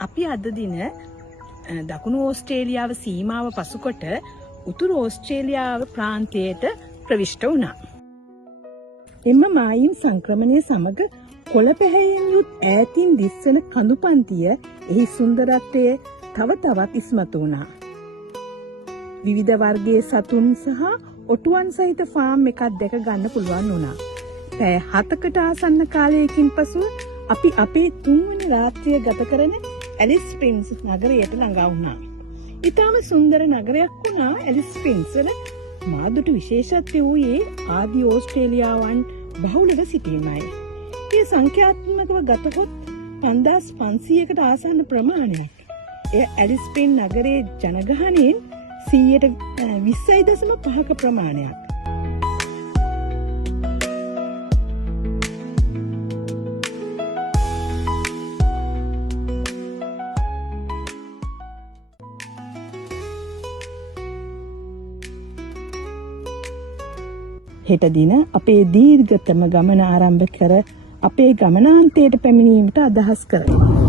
අපි අද දින දකුණු ඕස්ට්‍රේලියාව සීමාව පසුකොට උතුරු ඕස්ට්‍රේලියාව ප්‍රාන්තයට ප්‍රවිෂ්ඨ වුණා. එම මායිම් සංක්‍රමණය සමග කොළ පැහැයෙන් යුත් ඈතින් දිස්වන කඳුපන්තිය එහි සුන්දරත්වයේ තව තවත් ඉස්මතු වුණා. විවිධ වර්ගයේ සතුන් සහ ඔටුවන් සහිත ෆාම් එකක් දැක ගන්න පුළුවන් වුණා. පැය 7කට ආසන්න කාලයකින් පසුව අපි අපේ 3 වෙනි රාත්‍රිය ගත කරන ඇලිස් ස්ප්‍රින්ග්ස් නගරයට ළඟා වුණා. ඊටම සුන්දර නගරයක් වුණා ඇලිස් ස්ප්‍රින්ග්ස් වල. මාදුට විශේෂත්වය වූයේ ආදි ඕස්ට්‍රේලියාවන් බහුලව සිටීමයි. මේ සංඛ්‍යාත්මකව ගතහොත් 5500කට ආසන්න ප්‍රමාණයක්. එය ඇලිස් ස්ප්‍රින්ග් නගරයේ ජනගහනයෙන් 20.5ක ප්‍රමාණයක්. හෙට දින අපේ දීර්ඝතම ගමන ආරම්භ කර අපේ ගමනාන්තයට පැමිණීමට අදහස් කරයි.